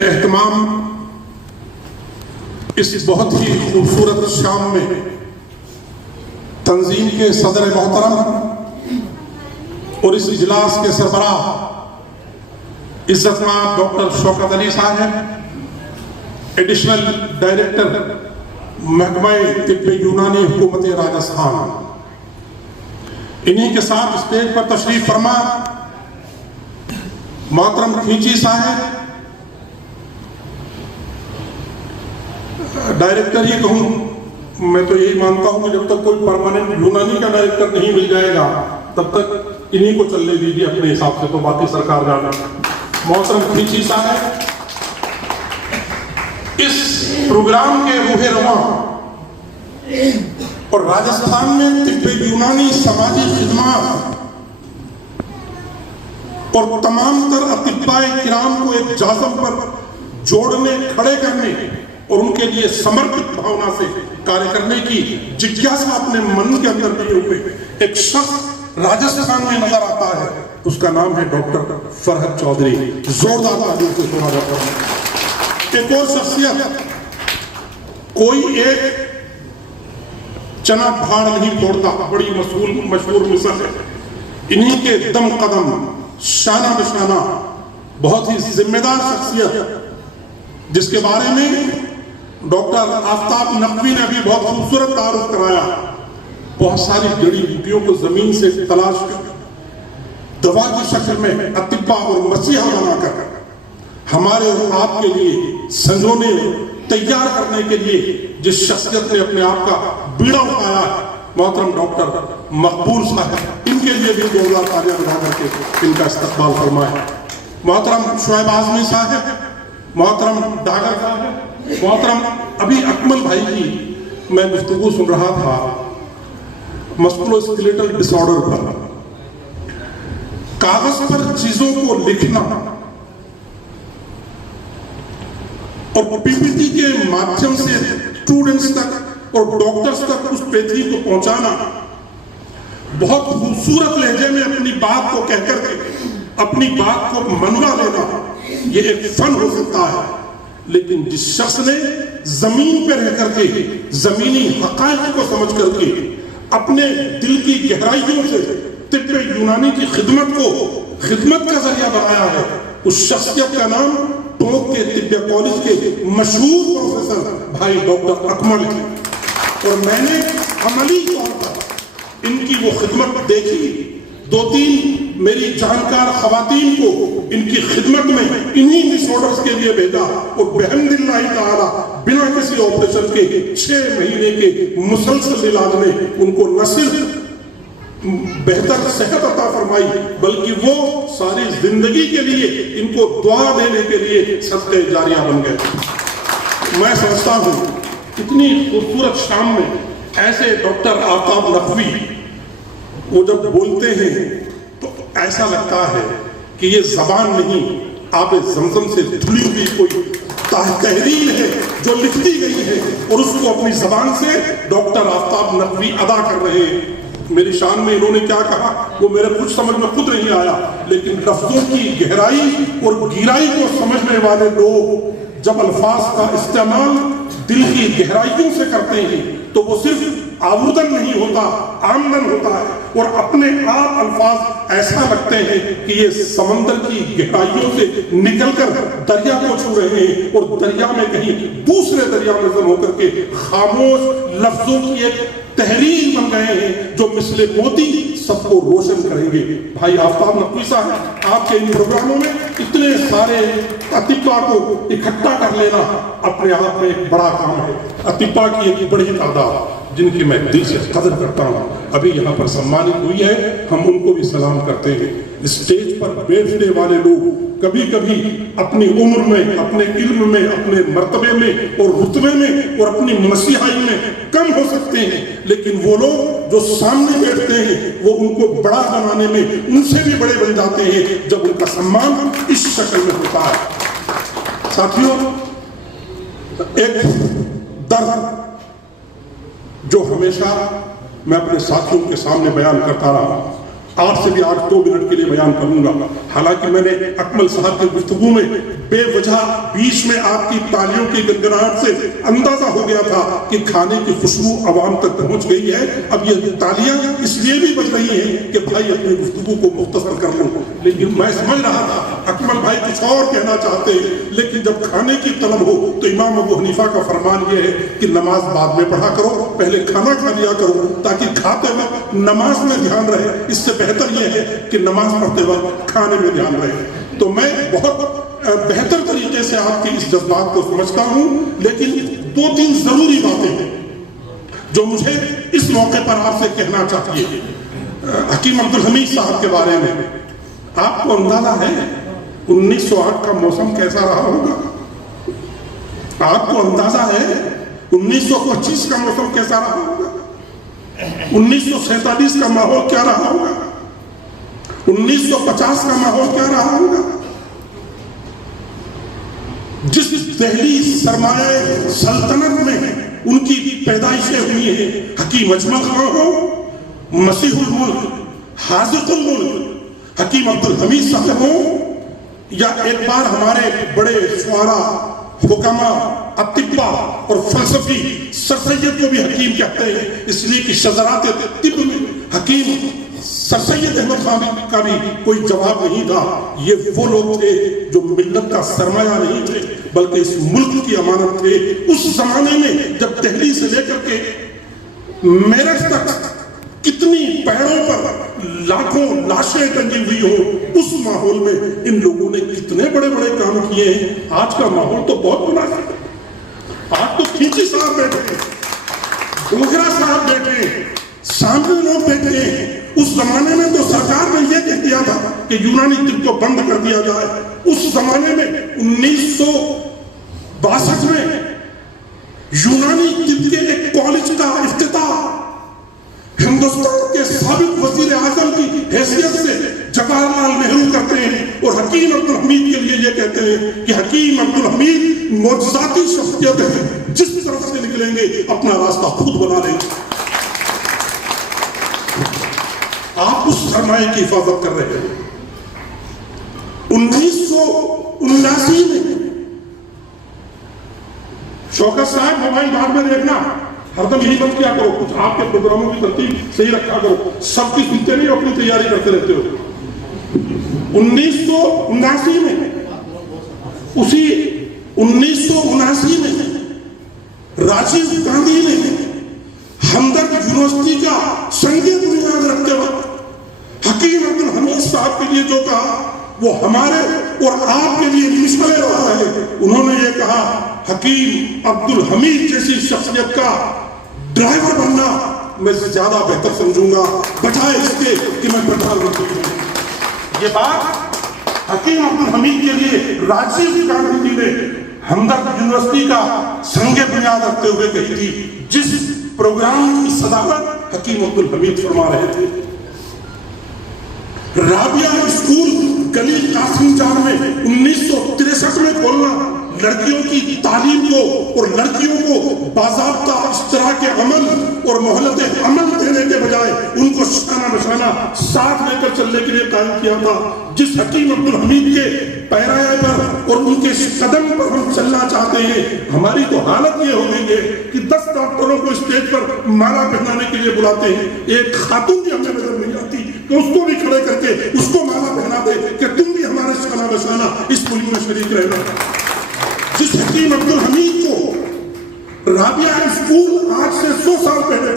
اہتمام اس بہت ہی خوبصورت شام میں تنظیم کے صدر محترم اور اس اجلاس کے سربراہ عزت مآب ڈاکٹر شوکت علی صاحب، ایڈیشنل ڈائریکٹر محکمہ طب یونانی حکومت راجستھان، انہی کے ساتھ اسٹیج پر تشریف فرما محترم کھینچی صاحب، ڈائریکٹر ہی کہوں، میں تو یہی مانتا ہوں کہ جب تک کوئی پرماننٹ یونانی کا ڈائریکٹر نہیں مل جائے گا تب تک انہی کو چلنے دیجیے اپنے حساب سے، تو باقی سرکار جانا۔ محترم کھینچی صاحب اس پروگرام کے روح رواں اور راجستھان میں طب یونانی سماجی خدمات اور تمام تر اطباء کرام کو ایک جازم پر جوڑنے، کھڑے کرنے اور ان کے لیے سمرپت بھاونا سے کاریہ کرنے کی جگیاسا اپنے من کے اندر لیے ہوئے ایک شخص راجستھان میں نظر آتا ہے، اس کا نام ہے ڈاکٹر فرحت چودھری۔ زوردار تالیوں سے سنا جاتا ہے۔ ایک اور شخصیت، کوئی ایک چنا بھاڑ نہیں پھوڑتا، بڑی مشہور مثال ہے، انہی کے دم قدم شانہ بشانہ بہت ہی ذمہ دار شخصیت جس کے بارے میں ڈاکٹر آفتاب نقوی نے ابھی بہت خوبصورت تعارف کرایا، بہت ساری جڑی بوٹیوں کو زمین سے تلاش کر دوا کی شکل میں اطباء اور مسیحا بنا کر ہمارے اور آپ کے لیے سنجونے تیار کرنے کے لیے جس شخصیت نے اپنے آپ کا بیڑا اٹھایا ہے، محترم ڈاکٹر مقبول صاحب، ان کے لیے بھی زوردار تالیاں بجا کر کے ان کا استقبال فرمائے۔ محترم شعیب اعظمی صاحب، محترم ڈاگر صاحب، محترم ابھی اکمل بھائی کی میں گفتگو سن رہا تھا مسکولو اسکیلیٹل ڈس آرڈر پر، کاغذ پر چیزوں کو لکھنا اور پی پی ٹی کے مادھیم سے اسٹوڈنٹس تک اور ڈاکٹرز تک اس پیتھی کو پہنچانا، بہت خوبصورت لہجے میں اپنی بات کو کہہ کر کے اپنی بات کو منوا لینا، یہ ایک فن ہو سکتا ہے، لیکن جس شخص نے زمین پہ رہ کر کے زمینی حقائق کو سمجھ کر کے اپنے دل کی گہرائیوں سے طب یونانی کی خدمت کو خدمت کا ذریعہ بنایا ہے، اس شخصیت کا نام ٹونک کے طب کالج کے مشہور پروفیسر بھائی ڈاکٹر اکمل ہے، اور میں نے عملی طور پر ان کی وہ خدمت دیکھی، دو تین میری جانکار خواتین کو ان کی خدمت میں انہی ڈس آرڈرز کے لیے بھیجا، اور بحمد اللہ تعالی بنا کسی آپریشن کے 6 مہینے کے مسلسل علاج میں ان کو نہ صرف بہتر صحت عطا فرمائی بلکہ وہ ساری زندگی کے لیے ان کو دعا دینے کے لیے صدقہ جاریہ بن گئے۔ میں سمجھتا ہوں اتنی خوبصورت شام میں ایسے ڈاکٹر آفتاب نقوی وہ جب بولتے ہیں تو ایسا لگتا ہے کہ یہ زبان نہیں، آب زمزم سے دھلی ہوئی کوئی تحریر ہے جو لکھتی گئی ہے، اور اس کو اپنی زبان سے ڈاکٹر آفتاب نقوی ادا کر رہے ہیں۔ میری شان میں انہوں نے کیا کہا وہ میرے کچھ سمجھ میں خود نہیں آیا، لیکن لفظوں کی گہرائی اور گہرائی کو سمجھنے والے لوگ جب الفاظ کا استعمال دل کی گہرائیوں سے کرتے ہیں تو وہ صرف آوردن نہیں ہوتا، آمدن ہوتا ہے، اور اپنے آپ الفاظ ایسا لگتے ہیں کہ یہ سمندر کی گہرائیوں سے نکل کر دریا کو چھو رہے ہیں، اور دریا میں کہیں دوسرے دریا میں ضم ہو کر کے خاموش لفظوں کی ایک تحریر بن گئے ہیں جو مثل موتی سب کو روشن کریں گے۔ بھائی آفتاب نقوی صاحب، آپ کے ان پروگراموں میں اتنے سارے اطباء کو اکٹھا کر لینا اپنے آپ میں ایک بڑا کام ہے۔ اطباء کی ایک بڑی تعداد جن کی میں دل سے قدر کرتا ہوں ابھی یہاں پر سمانت ہوئی ہے، ہم ان کو بھی سلام کرتے ہیں۔ اسٹیج پر بیٹھنے والے لوگ کبھی کبھی اپنی عمر میں، اپنے علم میں، اپنے مرتبے میں اور رتبے میں اور اپنی مسیحائی میں کم ہو سکتے ہیں، لیکن وہ لوگ جو سامنے بیٹھتے ہیں وہ ان کو بڑا بنانے میں ان سے بھی بڑے بن جاتے ہیں جب ان کا سمان اس شکل میں ہوتا ہے۔ ساتھیوں، ایک درد جو ہمیشہ میں اپنے ساتھیوں کے سامنے بیان کرتا رہا، 8 से भी 2 मिनट के लिए बयान करूंगा। हालांकि मैंने अकमल साहब की गुफ्तगू में बेवजह बीच में आपकी तालियों की गड़गड़ाहट से अंदाजा हो गया था कि खाने की खुशबू आवाम तक पहुंच गई है। अब ये तालियां इसलिए भी बज रही हैं कि भाई अपनी गुफ्तगू को मुख्तसर कर लो, लेकिन मैं समझ रहा था अकमल भाई कुछ और कहना चाहते हैं, लेकिन जब खाने की तलब हो तो इमाम अबू हनीफा का फरमान ये है कि नमाज बाद में पढ़ा करो, पहले खाना खा लिया करो ताकि खाते वक्त नमाज में ध्यान रहे। इससे बेहतर यह है कि नमाज पढ़ते वक्त खाने में ध्यान रहे। तो मैं बहुत बेहतर तरीके से आपके इस जज्बात को समझता हूं, लेकिन 2-3 जरूरी बातें हैं जो मुझे इस मौके पर आपसे कहना चाहिए। हकीम अब्दुल हमीद साहब के बारे में आपको अंदाजा है 1908 का मौसम कैसा रहा होगा? आपको अंदाजा है 1925 का मौसम कैसा रहा होगा? 1947 का माहौल क्या रहा होगा? 1950 का माहौल क्या रहा होगा? जिस दहली सरमाए सल्तनत में उनकी पैदाइशें हुई हैं, हकीम अजमल खां हो, मसीहुल मुल्क, हाजिकुल मुल्क हकीम अब्दुल हमीद साहब हो, या एक बार हमारे बड़े शुआरा, हुकामा, अतिब्बा और फलसफी सर सैयद को भी हकीम कहते हैं, इसलिए कि शज़रात तिब में हकीम सर सैयद अहमद खान का भी कोई जवाब नहीं था। ये वो लोग थे जो मिल्लत का सरमाया नहीं थे बल्कि इस मुल्क की अमानत थे। उस जमाने में जब दिल्ली से लेकर के मेरठ तक कितनी पैड़ों पर लाखों लाशें टंगी हुई हो, उस माहौल में इन लोगों ने कितने बड़े बड़े काम किए हैं। आज का माहौल तो बहुत मुनासिब है। आज तो खींची साहब बैठे, डोगरा साहब बैठे, सामने लोग बैठे हैं। उस जमाने में तो सरकार ने यह कह दिया था कि यूनानी तिब को बंद कर दिया जाए। उस जमाने में 1962 में यूनानी तिब के एक कॉलेज का इफ्तिताह हिंदुस्तान के साबिक वजीर आजम की हैसियत से जवाहरलाल नेहरू करते हैं और हकीम अब्दुल हमीद के लिए ये कहते हैं कि हकीम अब्दुल हमीद मौजूदाती शख्सियत है, जिस तरफ से निकलेंगे अपना रास्ता खुद बना लेंगे। आप उस सरमाए की हिफाजत कर रहे हैं। 1979 में शौकत साहब मोबाइल बाद में देखना, हरदम यही मत किया करो, कुछ आपके प्रोग्रामों की तरतीब सही रखा करो, सबकी सुनते नहीं अपनी तैयारी करते रहते हो। 1979 में, उसी 1979 में राजीव गांधी ने हमदर्द यूनिवर्सिटी का संगे बुनियाद रखते वक्त हकीम अब्दुल हमीद साहब के लिए जो कहा वो हमारे और आपके लिए मिसाल रहा है। उन्होंने ये कहा हकीम अब्दुल हमीद जैसी शख्सियत का ड्राइवर बनना मैं ज्यादा बेहतर समझूंगा बजाय इसके कि मैं प्रधानमंत्री हूं। ये बात हकीम अब्दुल हमीद के लिए राजीव गांधी जी ने हमदर्द यूनिवर्सिटी का संगे बुनियाद रखते हुए कही थी, जिस प्रोग्राम की सदाकत हकीम अब्दुल हमीद फरमा रहे थे। राबिया स्कूल गली कासिम जान में 1963 में खोलना, लड़कियों की तालीम को और लड़कियों को बाज़ाब्ता इस तरह के अमल और मोहलत अमल देने के बजाय उनको शाना बशाना साथ लेकर चलने के लिए कायम किया था। जिस हकीम अब्दुल हमीद के पैराए पर और उनके कदम पर हम चलना चाहते हैं, हमारी तो हालत ये हो गई है कि 10 डॉक्टरों को स्टेज पर माला पहनाने के लिए बुलाते हैं, एक खातून भी हमें नजर नहीं आती तो उसको भी खड़े करके उसको माला पहना दे कि तुम भी हमारे शाना बशाना इस मुल्क में शरीक रहना। जिस हकीम अब्दुल हमीद को राबिया स्कूल आज से 100 साल पहले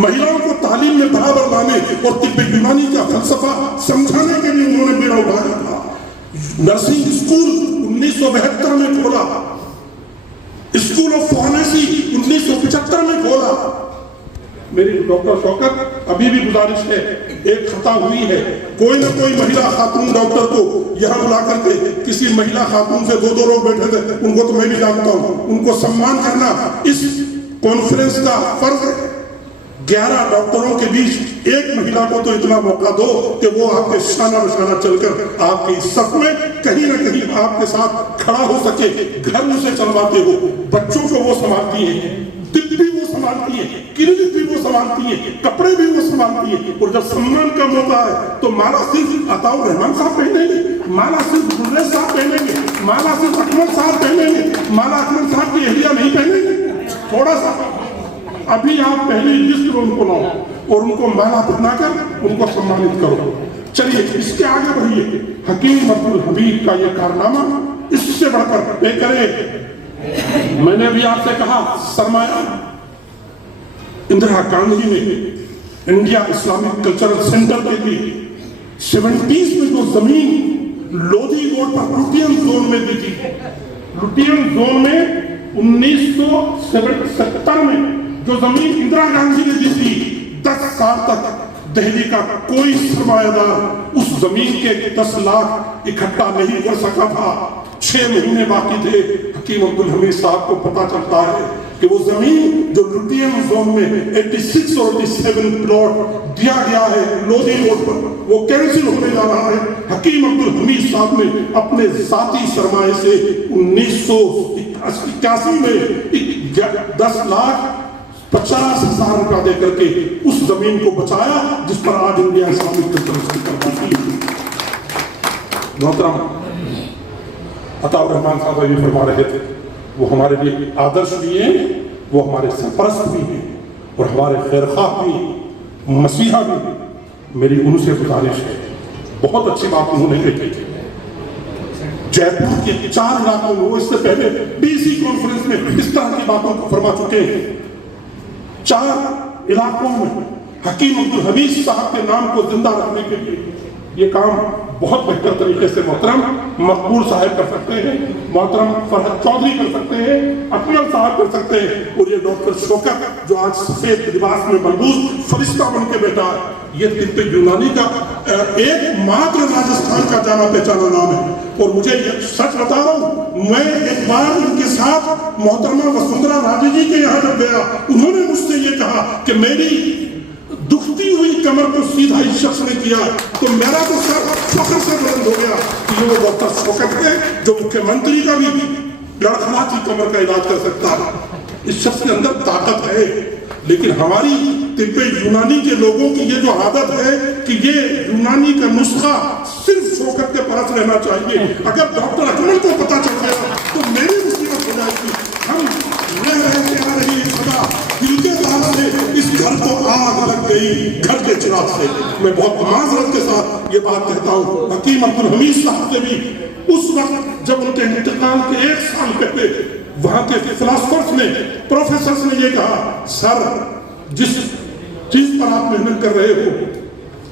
महिलाओं को तालीम में बराबर लाने और तिब्बे यूनानी का फलसफा समझाने के लिए उन्होंने बेड़ा उठाया था। नर्सिंग स्कूल 1972 में खोला, स्कूल ऑफ फार्मेसी 1975 में खोला। मेरी डॉक्टर शौकत अभी भी गुजारिश है, एक खता हुई है, कोई ना कोई महिला खातून डॉक्टर को यहाँ बुला करके, किसी महिला खातून से 2 लोग बैठे थे, उनको तो मैं भी जानता हूँ, उनको सम्मान करना इस कॉन्फ्रेंस का फर्ज है। 11 डॉक्टरों के बीच एक महिला को तो इतना मौका दो कि वो आपके शाना बशाना चलकर आपकी सफ में कहीं ना कहीं आपके साथ खड़ा हो सके। घर उसे चलवाते हो, बच्चों को वो संभालती है, दिल भी वो संभालती है, क्लिनिक भी वो संभालती है, कपड़े भी वो संभालती है। और जब सम्मान का मौका है तो माला सिर्फ अताउर रहमान साहब पहनेंगे, माला सिर्फ गुलरेज साहब पहनेंगे, माला सिर्फ अकमल साहब पहनेंगे, माला अकमल साहब की अहलिया नहीं पहनेंगे। थोड़ा सा अभी आप पहली लिस्ट में उनको लाओ और उनको माला पहनाकर उनको सम्मानित करो। चलिए इसके आगे बढ़िए। हकीम अब्दुल हमीद का ये कारनामा इससे बढ़कर बेकरे। मैंने भी आपसे कहा सरमाया इंदिरा गांधी ने इंडिया इस्लामिक कल्चरल सेंटर के लिए 70s में जो जमीन लोधी रोड पर लुटियन जोन में दी थी, लुटियन जोन में 1970 में जो जमीन इंदिरा गांधी ने दी थी, 10 साल तक दिल्ली का कोई सरमायादार उस जमीन के 10 लाख इकट्ठा नहीं कर सका था। 6 महीने बाकी थे। हकीम अब्दुल हमीद साहब को पता चलता है कि वो जमीन जो लुटियन जोन में 86 और 87 प्लॉट दिया गया है लोधी रोड पर, वो कैंसिल होने जा रहा है। हकीम अब्दुल हमीद साहब ने अपने जाती सरमाए से 1981 में 10,50,000 रुपया देकर के उस जमीन को बचाया जिस पर आज इंडिया इस्लामिक कल्चरल सेंटर। मोहतरम अताउर रहमान साहब ये फरमा रहे थे, वो हमारे लिए आदर्श भी हैं, वो हमारे सरपरस्त भी हैं और हमारे खैरख्वाह भी, मसीहा भी। मेरी उनसे गुजारिश है, बहुत अच्छी बात उन्होंने कही थी। जयपुर के 4 इलाकों में, वो इससे पहले डीसी कॉन्फ्रेंस में इस तरह की बातों को फरमा चुके हैं। 4 इलाकों में हकीम अब्दुल हमीद साहब के नाम को जिंदा रखने के लिए ये काम बहुत बेहतर तरीके से मोहतरम मकबूल साहब कर सकते हैं, मोहतरम फरहद चौधरी कर सकते हैं, अकमल साहब कर सकते हैं, और ये डॉक्टर शौकत जो आज सफेद लिबास में मलबूस फरिश्ता बन के बैठा है, ये तिब्बे यूनानी का एकमात्र राजस्थान का जाना पहचाना नाम है। और मुझे सच बता रहा हूँ, मैं एक बार उनके साथ मोहतरमा वसुंधरा राजे जी के यहाँ जब गया, उन्होंने मुझसे ये कहा कि मेरी दुखती हुई कमर को सीधा इस शख्स ने किया, तो मेरा तो सर फख्र से बुलंद हो गया कि ये वो डॉक्टर शौकत है जो मुख्यमंत्री का भी लड़खड़ाती कमर का इलाज कर सकता है। इस शख्स के अंदर ताकत है। लेकिन हमारी तिब्बे यूनानी के लोगों की ये जो आदत है कि ये यूनानी का नुस्खा सिर्फ शौकत के पास रहना चाहिए, अगर डॉक्टर अकमल को पता चल गया तो मेरी मुसीबत हो जाएगी। हम रह रहे आ रही सदा दिल के तार से इस घर को आग लग गई घर के चिराग से। मैं बहुत माजरत के साथ ये बात कहता हूँ। हकीम अब्दुल हमीद साहब से भी उस वक्त जब उनके इंतकाल के 1 साल पहले वहां के फिलोसफर्स ने, प्रोफेसर्स ने ये कहा, सर जिस चीज पर आप मेहनत कर रहे हो,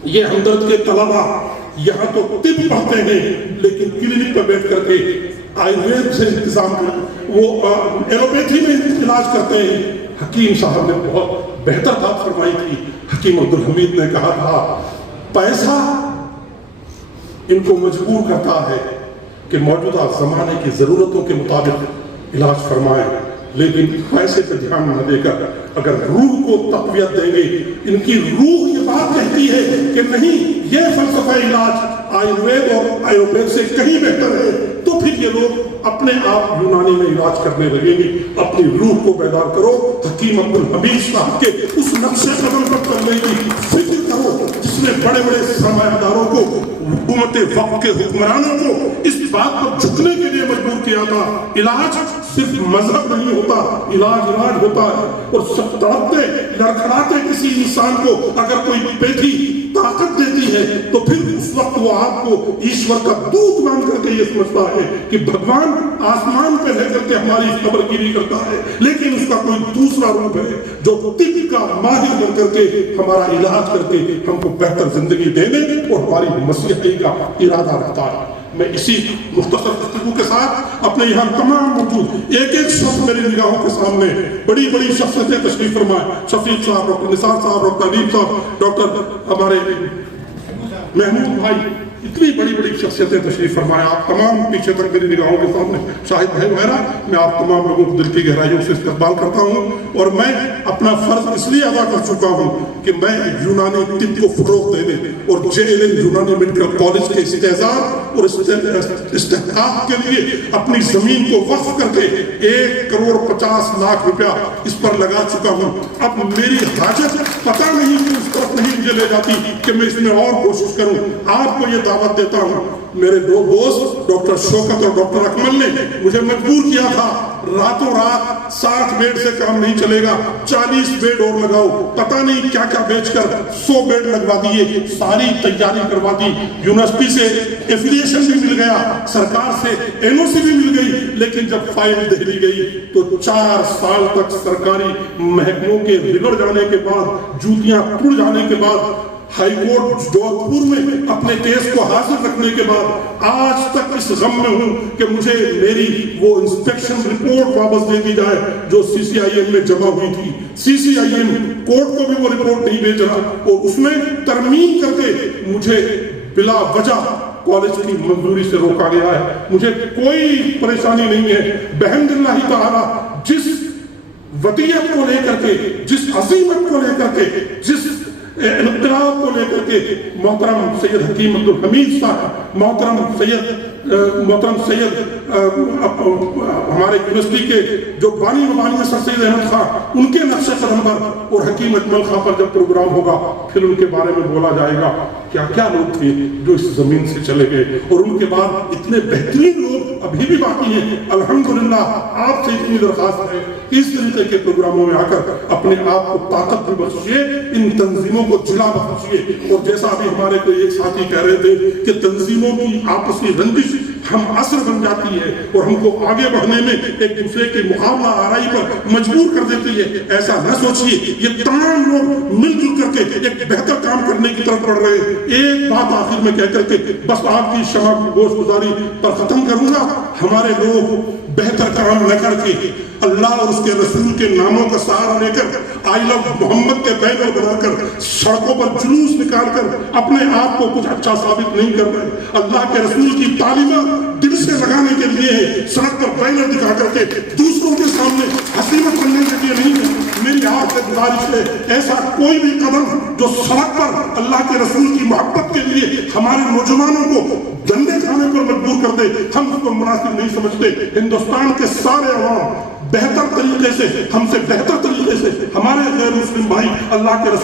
ये हमदर्द के तलबा यहाँ तो तिब पढ़ते हैं लेकिन क्लिनिक पर बैठ करके आयुर्वेद से इंतजाम वो एलोपैथी में इलाज करते हैं। हकीम साहब ने बहुत बेहतर बात फरमाई थी। हकीम अब्दुल हमीद ने कहा था, पैसा इनको मजबूर करता है कि मौजूदा जमाने की जरूरतों के मुताबिक इलाज फरमाएं, लेकिन पैसे पर ध्यान न देकर अगर रूह को तक़वियत देंगे, इनकी रूह ये बात कहती है कि नहीं, ये फलसफा इलाज आयुर्वेद और आयुर्वेद से कहीं बेहतर है, तो फिर ये लोग अपने आप यूनानी में इलाज करने लगेंगे। अपनी रूह को बेदार करो। हकीम अब्दुल हमीद साहब के उस नक्शे कदम पर चलने की फिक्र करो जिसने बड़े बड़े सरमायादारों को, हुकूमत वक्त के हुक्मरानों को इस बात पर झुकने के लिए मजबूर किया था। इलाज सिर्फ मजहब नहीं होता, इलाज होता है। और सब तड़पते लड़खड़ाते किसी इंसान को अगर कोई पेथी ताकत देती है तो फिर उस वक्त वो आपको ईश्वर का दूत मान करके ये समझता है कि भगवान आसमान पे रह करके हमारी खबरगिरी करता है, लेकिन उसका कोई दूसरा रूप है जो तिब का माहिर बन करके हमारा इलाज करके हमको बेहतर जिंदगी देने और हमारी मसीहती का इरादा रखता है। मैं इसी मुख्तसर गुफ्तगू के साथ अपने यहाँ तमाम मौजूद एक एक शख्स मेरी निगाहों के सामने, बड़ी बड़ी शख्सियतें तशरीफ फरमाए, शफीक साहब, डॉक्टर निसार साहब, डॉक्टर अलीम साहब, डॉक्टर हमारे महमूद भाई, इतनी बड़ी बड़ी शख्सियतें तशरीफ फरमाए। आप तमाम पीछे तक मेरी निगाहों के सामने शाहिद भाई वगैरह, मैं आप तमाम लोगों को दिल की गहराइयों से इस्तकबाल करता हूँ। और मैं अपना फर्ज इसलिए अदा कर चुका हूँ कि मैं यूनानी तिब को फरोग देने और JLN यूनानी मेडिकल कॉलेज के इस्तेज़ार और इस्तेहकाक के लिए अपनी जमीन को वक्फ करके 1,50,00,000 रुपया इस पर लगा चुका हूँ। अब मेरी हाजत पता नहीं कि उस तरफ नहीं मुझे ले जाती कि मैं इसमें और कोशिश करूँ। आपको ये दावत देता हूँ, मेरे दो दोस्त डॉक्टर शौकत और डॉक्टर अकमल ने मुझे मजबूर किया था, रातों रात 60 बेड से काम नहीं चलेगा, 40 बेड और लगाओ, पता नहीं क्या क्या बेचकर 100 बेड लगवा दिए, सारी तैयारी करवा दी। यूनिवर्सिटी से एफिलिएशन भी मिल गया, सरकार से NOC भी मिल गई, लेकिन जब फाइल दे दी गई तो 4 साल तक सरकारी महकमों के बिगड़ जाने के बाद, जूतियां टूट जाने के बाद, हाई कोर्ट जोधपुर में अपने केस को हासिल रखने के बाद आज तक इस गम में हूं कि मुझे मेरी वो इंस्पेक्शन रिपोर्ट वापस दे दी जाए जो CCIM में जमा हुई थी। CCIM कोर्ट को भी वो रिपोर्ट नहीं भेज रहा और उसमें तरमीम करके मुझे बिला वजह कॉलेज की मंजूरी से रोका गया है। मुझे कोई परेशानी नहीं है। बहमदिल्लाहि ताला जिस वतीयत को लेकर के, जिस अज़ीमत को लेकर के, जिस इनकलाब को लेकर के मोहतरम सैयद हकीम अब्दुल हमीद साहब, मोहतरम सैयद हमारे यूनिवर्सिटी के जो बानी मबानी सर सैयद अहमद खां, उनके नक्शे कदम पर और हकीम अजमल खां पर जब प्रोग्राम होगा फिर उनके बारे में बोला जाएगा क्या क्या लोग थे जो इस जमीन से चले गए। और उनके बाद इतने बेहतरीन लोग अभी भी बाकी हैं। अल्हम्दुलिल्लाह आपसे इतनी दरखास्त है कि इस तरीके के प्रोग्रामों में आकर अपने आप को ताकत भी बख्शिए, इन तंजीमों को जिला बख्शिए। और जैसा अभी हमारे कोई एक साथी कह रहे थे कि तंजीमों की आपसी रंजिश हम असर बन जाती है और हमको आगे बढ़ने में एक दूसरे की मुकाबला आराई पर मजबूर कर देती है। ऐसा न सोचिए, ये तमाम लोग मिलजुल करके एक बेहतर काम करने की तरफ बढ़ रहे हैं। एक बात आखिर में कहकर के बस आपकी शमा की गोशगुजारी पर खत्म करूंगा। हमारे लोग बेहतर काम न करके अल्लाह और उसके रसूल के नामों का सहारा लेकर आई लव मोहम्मद के बैनर बनाकर सड़कों पर जुलूस निकालकर अपने आप को कुछ अच्छा साबित नहीं कर रहे। अल्लाह के रसूल की तालीमात दिल से लगाने के लिए है, सड़क पर बैनर दिखा करके दूसरों के सामने हसीमत बनने के लिए नहीं है। मेरी आपसे गुजारिश है, ऐसा कोई भी कदम जो सड़क पर अल्लाह के रसूल की मोहब्बत के लिए हमारे नौजवानों को गंदे खाने पर मजबूर कर दे, हम उसको मुनासिब नहीं समझते। हिंदुस्तान के सारे अवाम बेहतर तरीके से, हमसे बेहतर तरीके से हमारे गैर मुस्लिम भाई अल्लाह के रसूल